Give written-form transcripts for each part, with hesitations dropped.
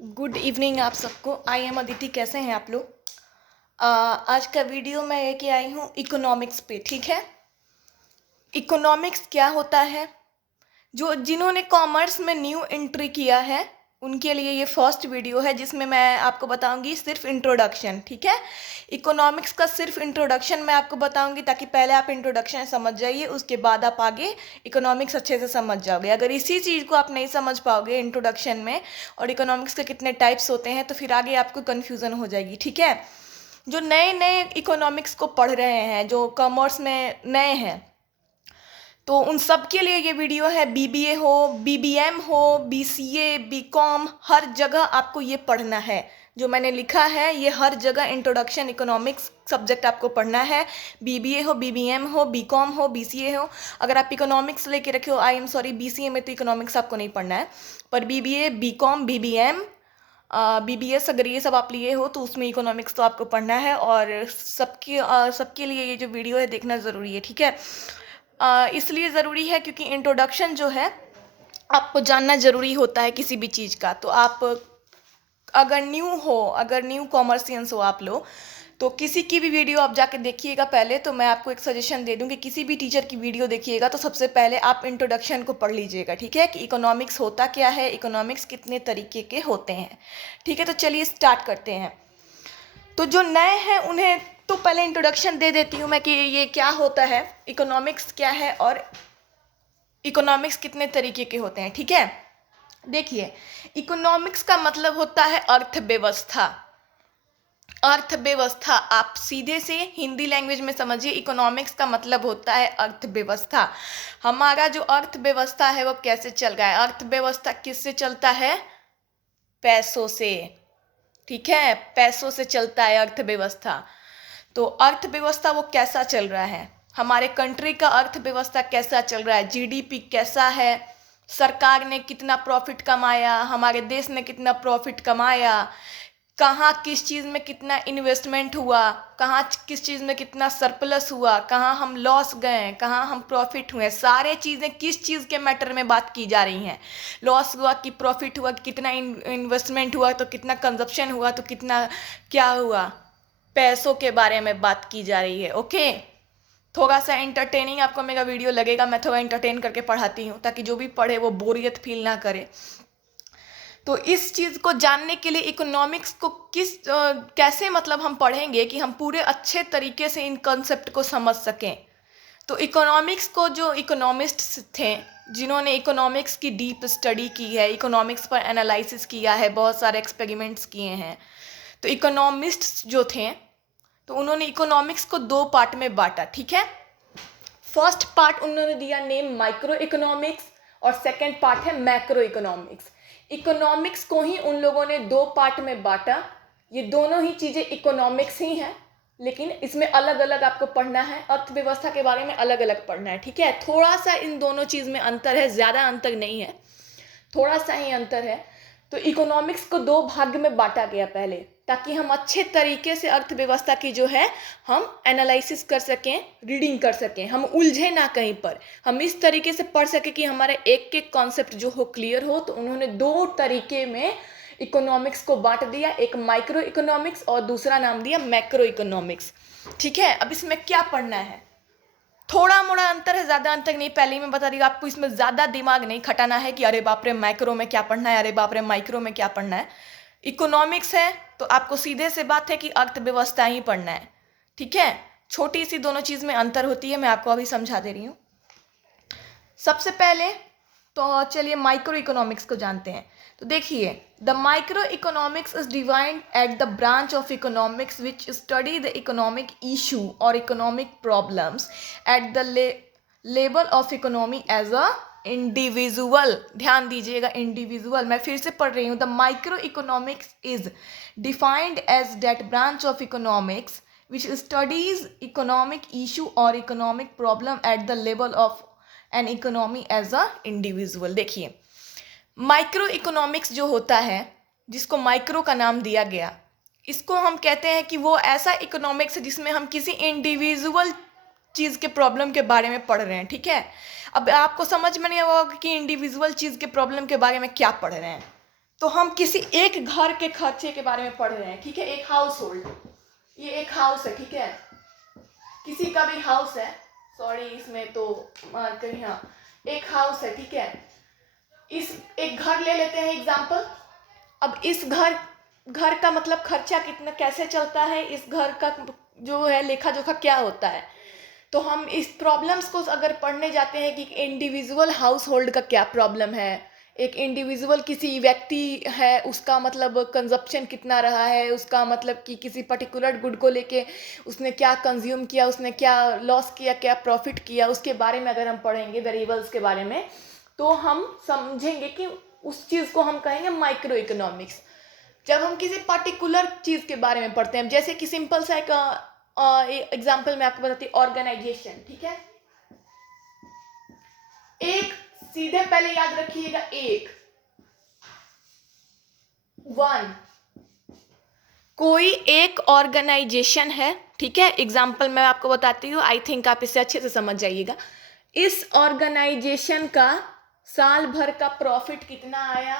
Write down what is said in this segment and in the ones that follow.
Good evening आप सबको। I am Aditi. कैसे हैं आप लोग? आज का वीडियो मैं लेके आई हूँ इकोनॉमिक्स पे। ठीक है, इकोनॉमिक्स क्या होता है? जो जिन्होंने कॉमर्स में न्यू एंट्री किया है उनके लिए ये फर्स्ट वीडियो है जिसमें मैं आपको बताऊंगी सिर्फ इंट्रोडक्शन। ठीक है, इकोनॉमिक्स का सिर्फ इंट्रोडक्शन मैं आपको बताऊंगी ताकि पहले आप इंट्रोडक्शन समझ जाइए, उसके बाद आप आगे इकोनॉमिक्स अच्छे से समझ जाओगे। अगर इसी चीज़ को आप नहीं समझ पाओगे इंट्रोडक्शन में और इकोनॉमिक्स के कितने टाइप्स होते हैं तो फिर आगे आपको कन्फ्यूज़न हो जाएगी। ठीक है, जो नए नए इकोनॉमिक्स को पढ़ रहे हैं, जो कॉमर्स में नए हैं, तो उन सब के लिए ये वीडियो है। बीबीए हो, बीबीएम हो, बीसीए, बीकॉम, हर जगह आपको ये पढ़ना है। जो मैंने लिखा है ये हर जगह इंट्रोडक्शन इकोनॉमिक्स सब्जेक्ट आपको पढ़ना है। बीबीए हो, बीबीएम हो, बीकॉम हो, बीसीए हो। अगर आप इकोनॉमिक्स लेके रखे हो, आई एम सॉरी, बीसीए में तो इकोनॉमिक्स आपको नहीं पढ़ना है, पर बीबीए, बीकॉम, बीबीएम, बीबीएस अगर ये सब आप लिए हो तो उसमें इकोनॉमिक्स तो आपको पढ़ना है। और सबके लिए ये जो वीडियो है देखना ज़रूरी है। ठीक है, इसलिए ज़रूरी है क्योंकि इंट्रोडक्शन जो है आपको जानना ज़रूरी होता है किसी भी चीज़ का। तो आप अगर न्यू कॉमर्सियंस हो आप लोग, तो किसी की भी वीडियो आप जाके देखिएगा पहले। तो मैं आपको एक सजेशन दे दूँ कि किसी भी टीचर की वीडियो देखिएगा तो सबसे पहले आप इंट्रोडक्शन को पढ़ लीजिएगा। ठीक है, कि इकोनॉमिक्स होता क्या है, इकोनॉमिक्स कितने तरीके के होते हैं। ठीक है, तो चलिए स्टार्ट करते हैं। तो जो नए हैं उन्हें तो पहले इंट्रोडक्शन दे देती हूँ मैं कि ये क्या होता है, इकोनॉमिक्स क्या है और इकोनॉमिक्स कितने तरीके के होते हैं। ठीक है, देखिए, इकोनॉमिक्स का मतलब होता है अर्थव्यवस्था। अर्थव्यवस्था आप सीधे से हिंदी लैंग्वेज में समझिए, इकोनॉमिक्स का मतलब होता है अर्थव्यवस्था। हमारा जो अर्थव्यवस्था है वो कैसे चल रहा है? अर्थव्यवस्था किससे चलता है? पैसों से। ठीक है, पैसों से चलता है अर्थव्यवस्था। तो अर्थव्यवस्था वो कैसा चल रहा है, हमारे कंट्री का अर्थव्यवस्था कैसा चल रहा है, जीडीपी कैसा है, सरकार ने कितना प्रॉफिट कमाया, हमारे देश ने कितना प्रॉफिट कमाया, कहाँ किस चीज़ में कितना इन्वेस्टमेंट हुआ, कहाँ किस चीज़ में कितना सरप्लस हुआ, कहाँ हम लॉस गए, कहाँ हम प्रॉफिट हुए, सारे चीज़ें किस चीज़ के मैटर में बात की जा रही हैं। लॉस हुआ कि प्रॉफिट हुआ, कि कितना इन्वेस्टमेंट हुआ, तो कितना कंजप्शन हुआ, तो कितना क्या हुआ, पैसों के बारे में बात की जा रही है। ओके, थोड़ा सा इंटरटेनिंग आपको मेरा वीडियो लगेगा, मैं थोड़ा इंटरटेन करके पढ़ाती हूँ ताकि जो भी पढ़े वो बोरियत फील ना करे। तो इस चीज़ को जानने के लिए इकोनॉमिक्स को कैसे मतलब हम पढ़ेंगे कि हम पूरे अच्छे तरीके से इन कॉन्सेप्ट को समझ सकें। तो इकोनॉमिक्स को जो इकोनॉमिस्ट्स थे जिन्होंने इकोनॉमिक्स की डीप स्टडी की है, इकोनॉमिक्स पर एनालिसिस किया है, बहुत सारे एक्सपेरिमेंट्स किए हैं, तो इकोनॉमिस्ट्स जो थे तो उन्होंने इकोनॉमिक्स को दो पार्ट में बांटा। ठीक है, फर्स्ट पार्ट उन्होंने दिया नेम माइक्रो इकोनॉमिक्स और सेकंड पार्ट है मैक्रो इकोनॉमिक्स। इकोनॉमिक्स को ही उन लोगों ने दो पार्ट में बांटा। ये दोनों ही चीज़ें इकोनॉमिक्स ही हैं, लेकिन इसमें अलग अलग आपको पढ़ना है, अर्थव्यवस्था के बारे में अलग अलग पढ़ना है। ठीक है, थोड़ा सा इन दोनों चीज़ में अंतर है, ज़्यादा अंतर नहीं है, थोड़ा सा ही अंतर है। तो इकोनॉमिक्स को दो भाग में बांटा गया पहले, ताकि हम अच्छे तरीके से अर्थव्यवस्था की जो है हम एनालिसिस कर सकें, रीडिंग कर सकें, हम उलझे ना कहीं पर, हम इस तरीके से पढ़ सकें कि हमारे एक एक कॉन्सेप्ट जो हो क्लियर हो। तो उन्होंने दो तरीके में इकोनॉमिक्स को बांट दिया, एक माइक्रो इकोनॉमिक्स और दूसरा नाम दिया मैक्रो इकोनॉमिक्स। ठीक है, अब इसमें क्या पढ़ना है, थोड़ा मोड़ा अंतर है, ज़्यादा अंतर नहीं, पहले ही मैं बता रही हूँ आपको, इसमें ज़्यादा दिमाग नहीं खटाना है कि अरे बाप रे माइक्रो में क्या पढ़ना है, अरे बाप रे माइक्रो में क्या पढ़ना है। इकोनॉमिक्स है तो आपको सीधे से बात है कि अर्थव्यवस्था ही पढ़ना है। ठीक है, छोटी सी दोनों चीज़ में अंतर होती है, मैं आपको अभी समझा दे रही हूँ। सबसे पहले तो चलिए माइक्रो इकोनॉमिक्स को जानते हैं। तो देखिए, the micro economics is divide at the branch of economics which study the economic issue और economic problems at the level of economy as a individual. ध्यान दीजिएगा, इंडिविजुअल, मैं फिर से पढ़ रही हूँ। The micro economics is defined as that branch of economics which studies economic issue or economic problem at the level of an economy as a individual. देखिए, micro economics जो होता है, जिसको माइक्रो का नाम दिया गया, इसको हम कहते हैं कि वो ऐसा इकोनॉमिक्स है जिसमें हम किसी इंडिविजुअल चीज़ के प्रॉब्लम के बारे में पढ़ रहे हैं। ठीक है, अब आपको समझ में नहीं आएगा कि इंडिविजुअल चीज़ के प्रॉब्लम के बारे में क्या पढ़ रहे हैं। तो हम किसी एक घर के खर्चे के बारे में पढ़ रहे हैं, ठीक है। एक हाउस होल्ड, ये एक हाउस है, ठीक है, किसी का भी हाउस है, सॉरी इसमें तो कहीं, हाँ एक हाउस है, ठीक है। इस एक घर ले लेते हैं एग्जाम्पल। अब इस घर का मतलब खर्चा कितना कैसे चलता है, इस घर का जो है लेखा जोखा क्या होता है। तो हम इस प्रॉब्लम्स को अगर पढ़ने जाते हैं कि इंडिविजुअल हाउस होल्ड का क्या प्रॉब्लम है, एक इंडिविजुअल किसी व्यक्ति है उसका मतलब कंजप्शन कितना रहा है, उसका मतलब कि किसी पर्टिकुलर गुड को लेके उसने क्या कंज्यूम किया, उसने क्या लॉस किया, क्या प्रॉफिट किया, उसके बारे में अगर हम पढ़ेंगे वेरिएबल्स के बारे में, तो हम समझेंगे कि उस चीज़ को हम कहेंगे माइक्रो इकोनॉमिक्स। जब हम किसी पर्टिकुलर चीज़ के बारे में पढ़ते हैं, जैसे कि सिंपल सा एक एग्जाम्पल मैं आपको बताती हूँ, ऑर्गेनाइजेशन, ठीक है। एक सीधे पहले याद रखिएगा, एक वन, कोई एक ऑर्गेनाइजेशन है, ठीक है। एग्जाम्पल मैं आपको बताती हूँ, आई थिंक आप इसे अच्छे से समझ जाइएगा। इस ऑर्गेनाइजेशन का साल भर का प्रॉफिट कितना आया,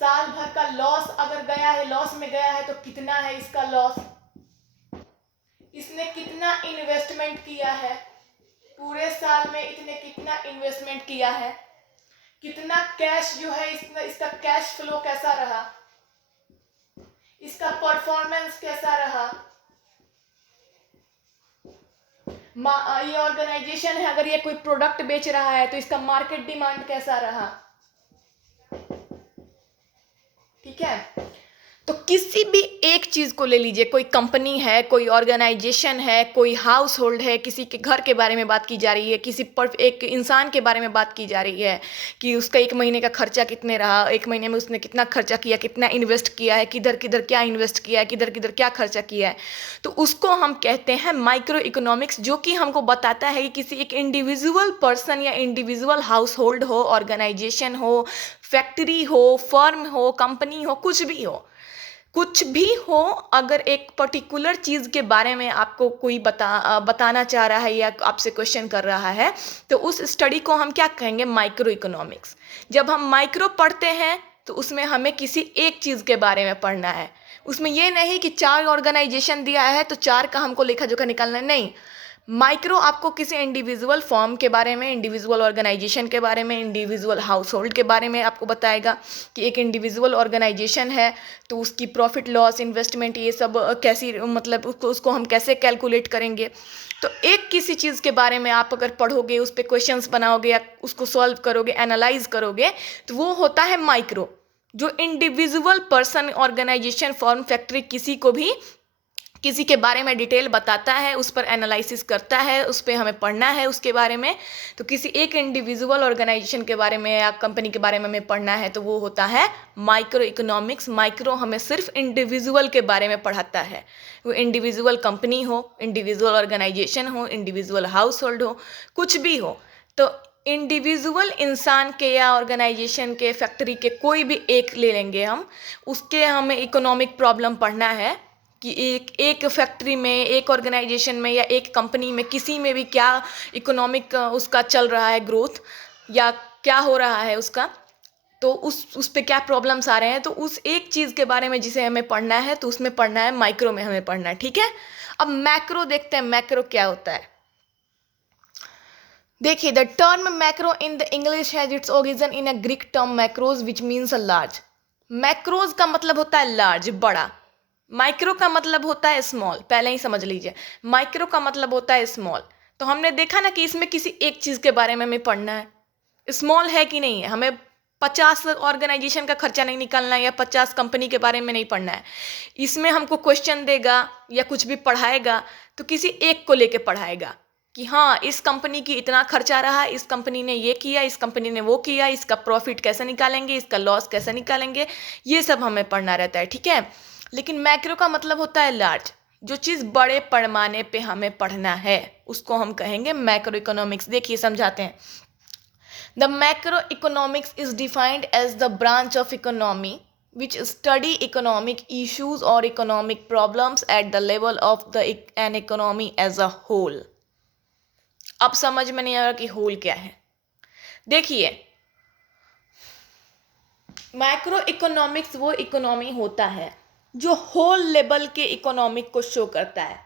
साल भर का लॉस अगर गया है, लॉस में गया है तो कितना है इसका लॉस, इसने कितना इन्वेस्टमेंट किया है, पूरे साल में इतने कितना इन्वेस्टमेंट किया है, कितना कैश जो है इसका कैश फ्लो कैसा रहा, इसका परफॉर्मेंस कैसा रहा। ये ऑर्गेनाइजेशन है, अगर ये कोई प्रोडक्ट बेच रहा है तो इसका मार्केट डिमांड कैसा रहा, ठीक है। तो किसी भी एक चीज को ले लीजिए, कोई कंपनी है, कोई ऑर्गेनाइजेशन है, कोई हाउस होल्ड है, किसी के घर के बारे में बात की जा रही है, किसी पर एक इंसान के बारे में बात की जा रही है कि उसका एक महीने का खर्चा कितने रहा, एक महीने में उसने कितना खर्चा किया, कितना इन्वेस्ट किया है, किधर किधर क्या इन्वेस्ट किया है, किधर किधर क्या खर्चा किया है, तो उसको हम कहते हैं माइक्रो इकोनॉमिक्स, जो कि हमको बताता है कि किसी एक इंडिविजुअल पर्सन या इंडिविजुअल हाउस होल्ड हो, ऑर्गेनाइजेशन हो, फैक्ट्री हो, फर्म हो, कंपनी हो, कुछ भी हो, अगर एक पर्टिकुलर चीज़ के बारे में आपको कोई बताना चाह रहा है या आपसे क्वेश्चन कर रहा है, तो उस स्टडी को हम क्या कहेंगे, माइक्रो इकोनॉमिक्स। जब हम माइक्रो पढ़ते हैं तो उसमें हमें किसी एक चीज़ के बारे में पढ़ना है, उसमें ये नहीं कि 4 ऑर्गेनाइजेशन दिया है तो 4 का हमको लेखा जोखा निकालना है, नहीं। माइक्रो आपको किसी इंडिविजुअल फॉर्म के बारे में, इंडिविजुअल ऑर्गेनाइजेशन के बारे में, इंडिविजुअल हाउस होल्ड के बारे में आपको बताएगा कि एक इंडिविजुअल ऑर्गेनाइजेशन है तो उसकी प्रॉफिट लॉस इन्वेस्टमेंट ये सब कैसी, मतलब उसको हम कैसे कैलकुलेट करेंगे। तो एक किसी चीज़ के बारे में आप अगर पढ़ोगे, उस पर क्वेश्चंस बनाओगे या उसको सॉल्व करोगे, एनालाइज करोगे, तो वो होता है माइक्रो। जो individual person, organisation, firm, factory किसी के बारे में डिटेल बताता है, उस पर एनालिसिस करता है, उस पर हमें पढ़ना है उसके बारे में। तो किसी एक इंडिविजुअल ऑर्गेनाइजेशन के बारे में या कंपनी के बारे में हमें पढ़ना है तो वो होता है माइक्रो इकोनॉमिक्स। माइक्रो हमें सिर्फ इंडिविजुअल के बारे में पढ़ाता है, वो इंडिविजुअल कंपनी हो, इंडिविजुअल ऑर्गेनाइजेशन हो, इंडिविजुअल हाउस होल्ड हो, कुछ भी हो। तो इंडिविजुअल इंसान के या ऑर्गेनाइजेशन के, फैक्ट्री के, कोई भी एक ले लेंगे हम, उसके हमें इकोनॉमिक प्रॉब्लम पढ़ना है कि एक फैक्ट्री में, एक ऑर्गेनाइजेशन में या एक कंपनी में, किसी में भी क्या इकोनॉमिक उसका चल रहा है, ग्रोथ या क्या हो रहा है उसका, तो उस पे क्या प्रॉब्लम्स आ रहे हैं, तो उस एक चीज़ के बारे में जिसे हमें पढ़ना है तो उसमें पढ़ना है, माइक्रो में हमें पढ़ना है, ठीक है। अब मैक्रो देखते हैं, मैक्रो क्या होता है। देखिए, the term macro in the English has its origin in a Greek term macros which means a large. Macros का मतलब होता है लार्ज, बड़ा। माइक्रो का मतलब होता है स्मॉल, पहले ही समझ लीजिए। माइक्रो का मतलब होता है स्मॉल। तो हमने देखा ना कि इसमें किसी एक चीज़ के बारे में हमें पढ़ना है, स्मॉल है कि नहीं है, हमें 50 ऑर्गेनाइजेशन का खर्चा नहीं निकालना है या 50 कंपनी के बारे में नहीं पढ़ना है। इसमें हमको क्वेश्चन देगा या कुछ भी पढ़ाएगा तो किसी एक को लेके पढ़ाएगा कि हाँ, इस कंपनी की इतना खर्चा रहा, इस कंपनी ने ये किया, इस कंपनी ने वो किया, इसका प्रॉफिट कैसे निकालेंगे, इसका लॉस कैसे निकालेंगे, ये सब हमें पढ़ना रहता है, ठीक है। लेकिन मैक्रो का मतलब होता है लार्ज, जो चीज़ बड़े पैमाने पे हमें पढ़ना है उसको हम कहेंगे मैक्रो इकोनॉमिक्स। देखिए समझाते हैं। The macro economics is defined as the branch of economy which study economic issues or economic problems at the level of an economy as a whole। अब समझ में नहीं आ रहा कि होल क्या है। देखिए, मैक्रो इकोनॉमिक्स वो इकोनॉमी होता है जो होल लेवल के इकोनॉमिक को शो करता है।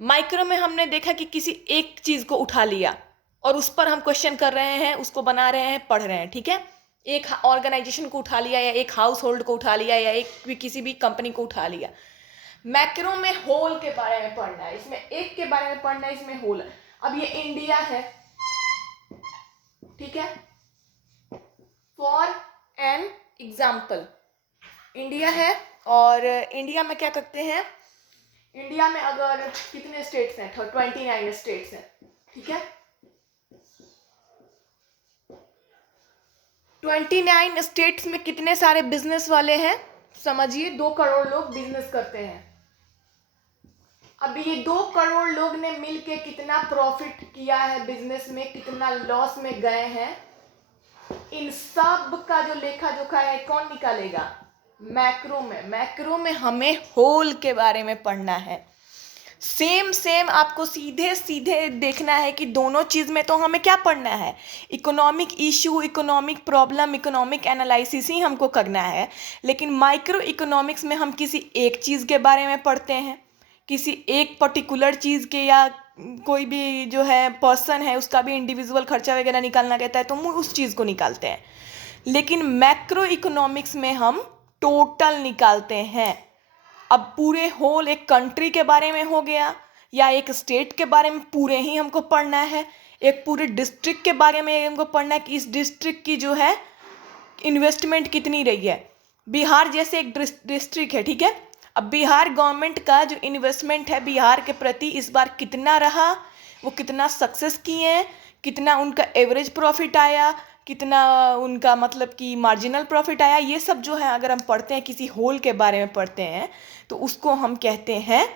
माइक्रो में हमने देखा कि किसी एक चीज को उठा लिया और उस पर हम क्वेश्चन कर रहे हैं, उसको बना रहे हैं, पढ़ रहे हैं, ठीक है। एक ऑर्गेनाइजेशन को उठा लिया या एक हाउस होल्ड को उठा लिया या एक भी किसी भी कंपनी को उठा लिया। मैक्रो में होल के बारे में पढ़ना है, इसमें एक के बारे में पढ़ना है, इसमें होल। अब ये इंडिया है, ठीक है। फॉर एन एग्जाम्पल इंडिया है, और इंडिया में क्या करते हैं, इंडिया में अगर कितने स्टेट्स हैं, 29 स्टेट्स हैं, ठीक है। 29 स्टेट्स में कितने सारे बिजनेस वाले हैं, समझिए 2 करोड़ लोग बिजनेस करते हैं। अब ये 2 करोड़ लोग ने मिलके कितना प्रॉफिट किया है बिजनेस में, कितना लॉस में गए हैं, इन सब का जो लेखा जोखा है कौन निकालेगा, मैक्रो में। मैक्रो में हमें होल के बारे में पढ़ना है। सेम आपको सीधे सीधे देखना है कि दोनों चीज में तो हमें क्या पढ़ना है, economic issue, economic problem, economic analysis ही हमको करना है। लेकिन माइक्रो इकोनॉमिक्स में हम किसी एक चीज के बारे में पढ़ते हैं, किसी एक पर्टिकुलर चीज के, या कोई भी जो है पर्सन है उसका भी इंडिविजुअल खर्चा वगैरह निकालना रहता है तो हम उस चीज को निकालते हैं। लेकिन मैक्रो इकोनॉमिक्स में हम टोटल निकालते हैं। अब पूरे होल एक कंट्री के बारे में हो गया या एक स्टेट के बारे में पूरे ही हमको पढ़ना है, एक पूरे डिस्ट्रिक्ट के बारे में हमको पढ़ना है कि इस डिस्ट्रिक्ट की जो है इन्वेस्टमेंट कितनी रही है। बिहार जैसे एक डिस्ट्रिक्ट है, ठीक है। अब बिहार गवर्नमेंट का जो इन्वेस्टमेंट है बिहार के प्रति इस बार कितना रहा, वो कितना सक्सेस किए हैं, कितना उनका एवरेज प्रॉफिट आया, कितना उनका मतलब कि मार्जिनल प्रॉफिट आया, ये सब जो है अगर हम पढ़ते हैं, किसी होल के बारे में पढ़ते हैं तो उसको हम कहते हैं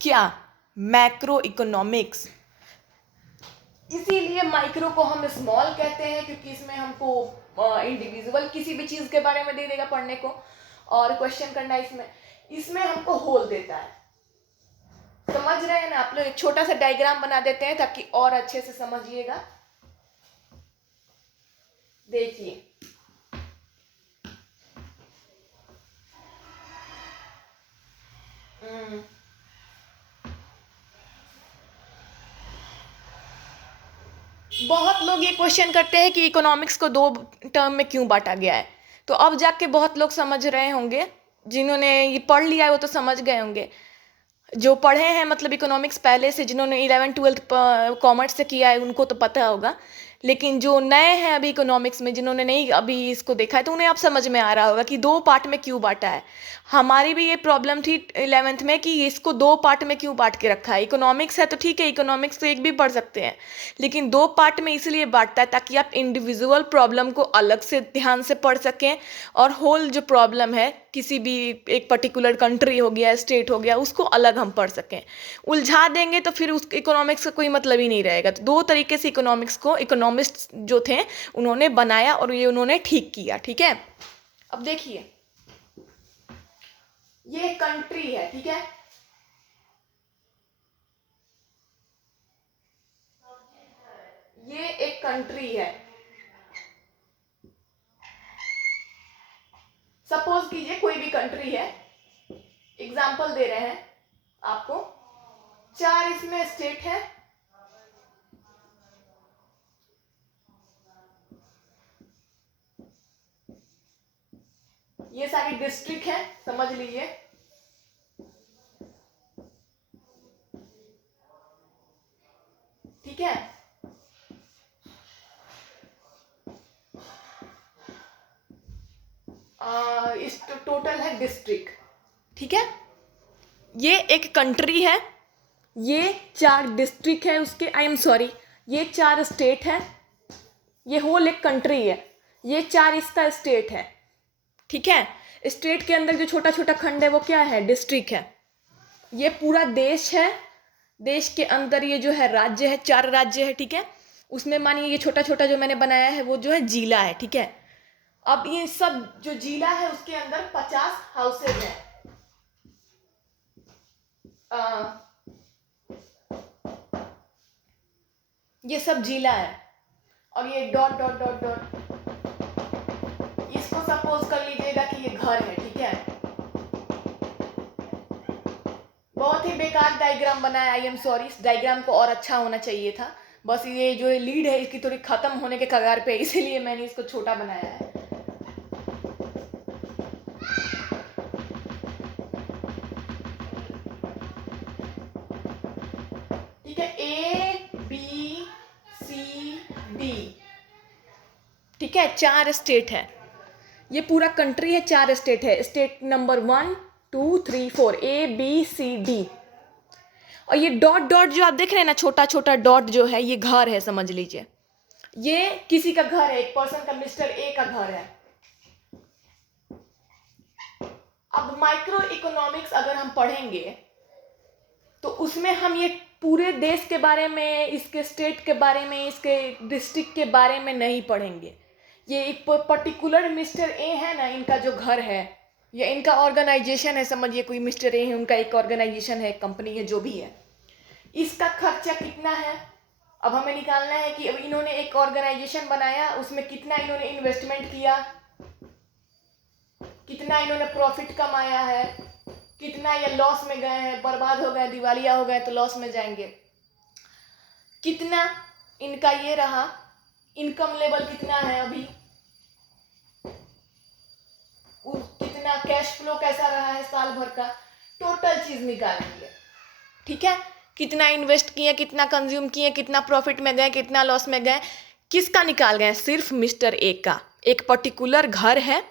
क्या, मैक्रो इकोनॉमिक्स। इसीलिए माइक्रो को हम स्मॉल कहते हैं क्योंकि इसमें हमको इंडिविजुअल किसी भी चीज के बारे में दे देगा पढ़ने को और क्वेश्चन करना है। इसमें हमको होल देता है। समझ रहे हैं ना आप लोग। एक छोटा सा डायग्राम बना देते हैं ताकि और अच्छे से समझिएगा। देखिए बहुत लोग ये क्वेश्चन करते हैं कि इकोनॉमिक्स को 2 टर्म में क्यों बांटा गया है। तो अब जाके बहुत लोग समझ रहे होंगे, जिन्होंने ये पढ़ लिया है वो तो समझ गए होंगे। जो पढ़े हैं मतलब इकोनॉमिक्स पहले से, जिन्होंने 11th-12th कॉमर्स से किया है उनको तो पता होगा। लेकिन जो नए हैं अभी इकोनॉमिक्स में, जिन्होंने नहीं अभी इसको देखा है, तो उन्हें अब समझ में आ रहा होगा कि 2 पार्ट में क्यों बांटा है। हमारी भी ये प्रॉब्लम थी 11th में कि इसको 2 पार्ट में क्यों बांट के रखा है। इकोनॉमिक्स है तो ठीक है, इकोनॉमिक्स तो एक भी पढ़ सकते हैं, लेकिन 2 पार्ट में इसलिए बांटता है ताकि आप इंडिविजुअल प्रॉब्लम को अलग से ध्यान से पढ़ सकें और होल जो प्रॉब्लम है किसी भी एक पर्टिकुलर कंट्री हो गया, स्टेट हो गया, उसको अलग हम पढ़ सकें। उलझा देंगे तो फिर उस इकोनॉमिक्स का कोई मतलब ही नहीं रहेगा। तो 2 तरीके से इकोनॉमिक्स को इकोनॉमिस्ट जो थे उन्होंने बनाया और ये उन्होंने ठीक किया, ठीक है। अब देखिए ये कंट्री है, ठीक है। ये एक कंट्री है। सपोज कीजिए कोई भी कंट्री है, एग्जाम्पल दे रहे हैं आपको। 4 इसमें स्टेट है, ये सारी डिस्ट्रिक्ट है, समझ लीजिए। ठीक है। इस टोटल है डिस्ट्रिक्ट, ठीक है। ये एक कंट्री है, ये 4 डिस्ट्रिक्ट है उसके, आई एम सॉरी, ये 4 स्टेट है, ये होल एक कंट्री है, ये 4 इसका स्टेट है, ठीक है। स्टेट के अंदर जो छोटा छोटा खंड है वो क्या है, डिस्ट्रिक्ट है। ये पूरा देश है, देश के अंदर ये जो है राज्य है, 4 राज्य है, ठीक है। उसमें मानिए ये छोटा छोटा जो मैंने बनाया है वो जो है जिला है, ठीक है। अब ये सब जो जिला है उसके अंदर 50 हाउसेज हैं। ये सब जिला है और ये डॉट डॉट डॉट डॉट, इसको सपोज कर ये घर है, ठीक है। बहुत ही बेकार डायग्राम बनाया, आई एम सॉरी। इस डायग्राम को और अच्छा होना चाहिए था। बस ये जो लीड है इसकी थोड़ी खत्म होने के कगार पे, इसीलिए मैंने इसको छोटा बनाया है। ठीक है, ए बी सी डी, ठीक है, 4 स्टेट है। ये पूरा कंट्री है, 4 स्टेट है। State number 1 2 3 4, A B C D. और ये डॉट डॉट जो आप देख रहे हैं ना, छोटा छोटा डॉट जो है, ये घर है, समझ लीजिए। ये किसी का घर है, एक पर्सन का, मिस्टर ए का घर है। अब माइक्रो इकोनॉमिक्स अगर हम पढ़ेंगे तो उसमें हम ये पूरे देश के बारे में, इसके स्टेट के बारे में, इसके डिस्ट्रिक्ट के बारे में नहीं पढ़ेंगे। ये एक पर्टिकुलर मिस्टर ए है ना, इनका जो घर है, या इनका ऑर्गेनाइजेशन है, समझिए कोई मिस्टर ए है, उनका एक ऑर्गेनाइजेशन है, एक कंपनी है, जो भी है, इसका खर्चा कितना है। अब हमें निकालना है कि अब इन्होंने एक ऑर्गेनाइजेशन बनाया, उसमें कितना इन्होंने इन्वेस्टमेंट किया, कितना इन्होंने प्रॉफिट कमाया है, कितना ये लॉस में गए हैं, बर्बाद हो गए, दिवालिया हो गए तो लॉस में जाएंगे, कितना इनका ये रहा, इनकम लेवल कितना है अभी, कितना कैश फ्लो कैसा रहा है साल भर का, टोटल चीज निकालेंगे। ठीक है, कितना इन्वेस्ट किए, कितना कंज्यूम किए, कितना प्रॉफिट में गए, कितना लॉस में गए, किसका निकाल गए, सिर्फ मिस्टर ए का। एक पर्टिकुलर घर है,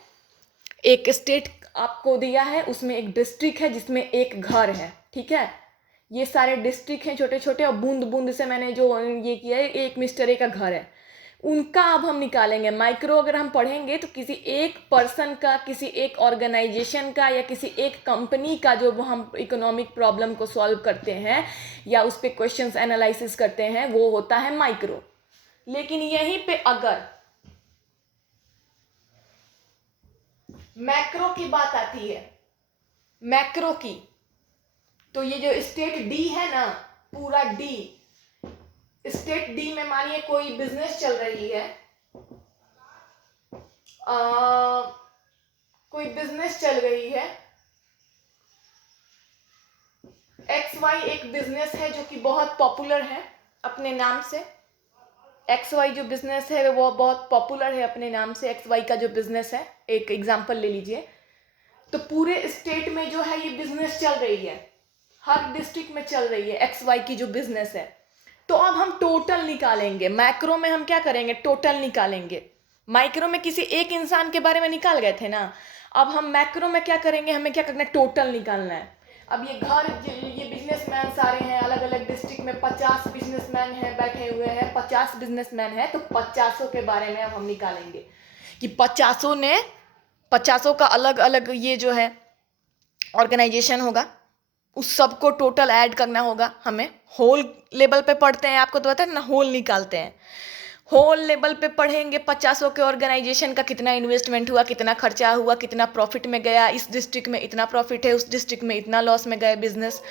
एक स्टेट आपको दिया है, उसमें एक डिस्ट्रिक्ट है जिसमें एक घर है। ठीक है, ये सारे डिस्ट्रिक्ट हैं छोटे छोटे, और बूंद बूंद से मैंने जो ये किया है, एक मिस्टर ए का घर है, उनका अब हम निकालेंगे। माइक्रो अगर हम पढ़ेंगे तो किसी एक पर्सन का, किसी एक ऑर्गेनाइजेशन का, या किसी एक कंपनी का जो हम इकोनॉमिक प्रॉब्लम को सॉल्व करते हैं या उस पर क्वेश्चंस एनालिसिस करते हैं, वो होता है माइक्रो। लेकिन यहीं पे अगर मैक्रो की बात आती है, मैक्रो की, तो ये जो स्टेट डी है ना, पूरा डी, स्टेट डी में मानिए कोई बिजनेस चल रही है, कोई बिजनेस चल रही है, एक्स वाई एक बिजनेस है जो कि बहुत पॉपुलर है अपने नाम से। एक्स वाई जो बिजनेस है वो बहुत पॉपुलर है अपने नाम से, एक्स वाई का जो बिजनेस है, एक एग्जांपल ले लीजिए। तो पूरे स्टेट में जो है ये बिजनेस चल रही है, हर डिस्ट्रिक्ट में चल रही है एक्स वाई की जो बिजनेस है। तो अब हम टोटल निकालेंगे। मैक्रो में हम क्या करेंगे, टोटल निकालेंगे। माइक्रो में किसी एक इंसान के बारे में निकाल गए थे ना, अब हम मैक्रो में क्या करेंगे, हमें क्या करना है, टोटल निकालना है। अब ये घर, ये बिजनेसमैन सारे हैं, अलग अलग डिस्ट्रिक्ट में 50 बिजनेसमैन हैं, बैठे हुए हैं, 50 बिजनेसमैन हैं, तो 50 के बारे में अब हम निकालेंगे कि 50 का अलग अलग ये जो है ऑर्गेनाइजेशन होगा, उस सबको टोटल ऐड करना होगा हमें। होल लेवल पे पढ़ते हैं, आपको तो पता है ना, होल निकालते हैं। होल लेवल पे पढ़ेंगे 50 के ऑर्गेनाइजेशन का कितना इन्वेस्टमेंट हुआ, कितना खर्चा हुआ, कितना प्रॉफिट में गया, इस डिस्ट्रिक्ट में इतना प्रॉफिट है, उस डिस्ट्रिक्ट में इतना लॉस में गया बिजनेस।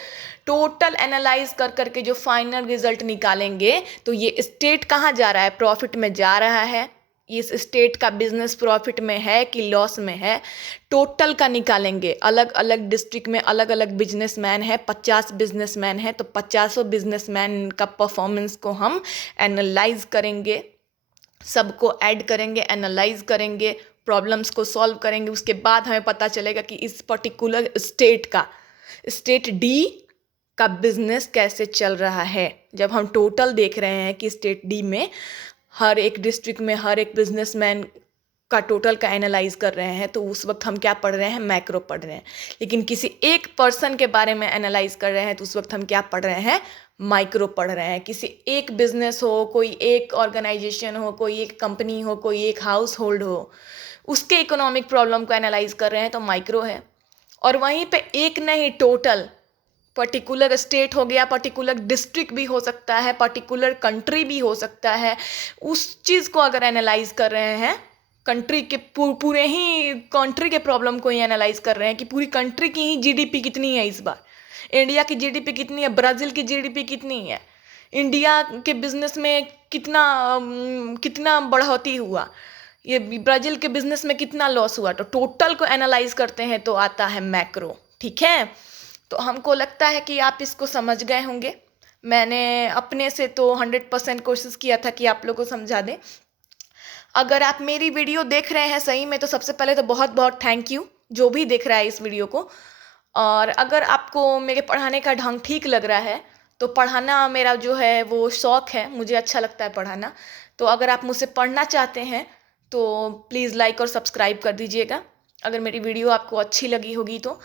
टोटल एनालाइज कर करके जो फाइनल रिजल्ट निकालेंगे, तो ये स्टेट कहाँ जा रहा है, प्रॉफिट में जा रहा है, इस स्टेट का बिजनेस प्रॉफिट में है कि लॉस में है, टोटल का निकालेंगे। अलग अलग डिस्ट्रिक्ट में अलग अलग बिजनेसमैन है, 50 बिजनेसमैन है, तो 50 बिजनेसमैन का परफॉर्मेंस को हम एनालाइज करेंगे, सबको ऐड करेंगे, एनालाइज करेंगे, प्रॉब्लम्स को सॉल्व करेंगे। उसके बाद हमें पता चलेगा कि इस पर्टिकुलर स्टेट का, स्टेट डी का बिजनेस कैसे चल रहा है। जब हम टोटल देख रहे हैं कि स्टेट डी में हर एक डिस्ट्रिक्ट में हर एक बिजनेसमैन का टोटल का एनालाइज कर रहे हैं, तो उस वक्त हम क्या पढ़ रहे हैं, मैक्रो पढ़ रहे हैं। लेकिन किसी एक पर्सन के बारे में एनालाइज कर रहे हैं, तो उस वक्त हम क्या पढ़ रहे हैं, माइक्रो पढ़ रहे हैं। किसी एक बिजनेस हो, कोई एक ऑर्गेनाइजेशन हो, कोई एक कंपनी हो, कोई एक हाउस होल्ड हो, उसके इकोनॉमिक प्रॉब्लम को एनालाइज कर रहे हैं, तो माइक्रो है। और वहीं पे एक नहीं, टोटल, पर्टिकुलर स्टेट हो गया, पर्टिकुलर डिस्ट्रिक्ट भी हो सकता है, पर्टिकुलर कंट्री भी हो सकता है। उस चीज़ को अगर एनालाइज कर रहे हैं, कंट्री के पूरे ही कंट्री के प्रॉब्लम को ही एनालाइज कर रहे हैं कि पूरी कंट्री की ही जीडीपी कितनी है इस बार, इंडिया की जीडीपी कितनी है, ब्राज़ील की जीडीपी कितनी है, इंडिया के बिजनेस में कितना बढ़ोतरी हुआ, ये ब्राज़ील के बिजनेस में कितना लॉस हुआ, तो टोटल को एनालाइज करते हैं तो आता है मैक्रो। ठीक है, तो हमको लगता है कि आप इसको समझ गए होंगे। मैंने अपने से तो 100% कोशिश किया था कि आप लोगों को समझा दें। अगर आप मेरी वीडियो देख रहे हैं सही में, तो सबसे पहले तो बहुत बहुत थैंक यू जो भी देख रहा है इस वीडियो को। और अगर आपको मेरे पढ़ाने का ढंग ठीक लग रहा है, तो पढ़ाना मेरा जो है वो शौक़ है, मुझे अच्छा लगता है पढ़ाना। तो अगर आप मुझसे पढ़ना चाहते हैं तो प्लीज़ लाइक और सब्सक्राइब कर दीजिएगा। अगर मेरी वीडियो आपको अच्छी लगी होगी तो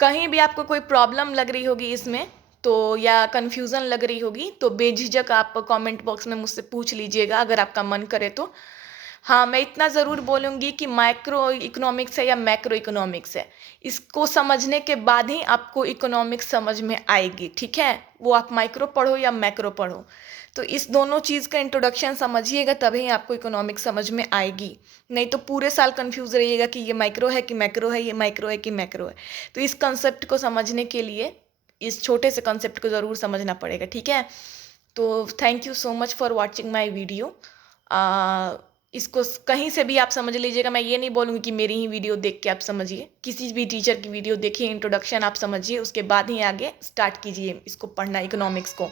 कहीं भी आपको कोई प्रॉब्लम लग रही होगी इसमें, तो या कन्फ्यूज़न लग रही होगी, तो बेझिझक आप कमेंट बॉक्स में मुझसे पूछ लीजिएगा अगर आपका मन करे तो। हाँ, मैं इतना ज़रूर बोलूँगी कि माइक्रो इकोनॉमिक्स है या मैक्रो इकोनॉमिक्स है, इसको समझने के बाद ही आपको इकोनॉमिक्स समझ में आएगी। ठीक है, वो आप माइक्रो पढ़ो या मैक्रो पढ़ो, तो इस दोनों चीज़ का इंट्रोडक्शन समझिएगा तभी आपको इकोनॉमिक्स समझ में आएगी। नहीं तो पूरे साल कंफ्यूज रहिएगा कि ये माइक्रो है कि मैक्रो है, ये माइक्रो है कि मैक्रो है। तो इस कंसेप्ट को समझने के लिए इस छोटे से कंसेप्ट को ज़रूर समझना पड़ेगा। ठीक है, तो thank you so much for watching my video. इसको कहीं से भी आप समझ लीजिएगा, मैं ये नहीं बोलूँगी कि मेरी ही वीडियो देख के आप समझिए, किसी भी टीचर की वीडियो देखिए, इंट्रोडक्शन आप समझिए, उसके बाद ही आगे स्टार्ट कीजिए इसको पढ़ना इकोनॉमिक्स को।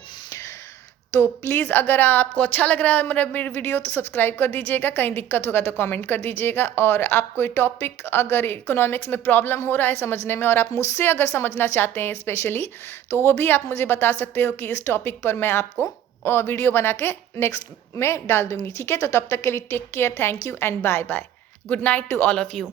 तो प्लीज़ अगर आपको अच्छा लग रहा है मेरी वीडियो तो सब्सक्राइब कर दीजिएगा, कहीं दिक्कत होगा तो कमेंट कर दीजिएगा। और आप कोई टॉपिक अगर इकोनॉमिक्स में प्रॉब्लम हो रहा है समझने में और आप मुझसे अगर समझना चाहते हैं स्पेशली, तो वो भी आप मुझे बता सकते हो कि इस टॉपिक पर मैं आपको वीडियो बना के नेक्स्ट में डाल दूँगी। ठीक है, तो तब तक के लिए take care, thank you and bye bye. Good night to all of you.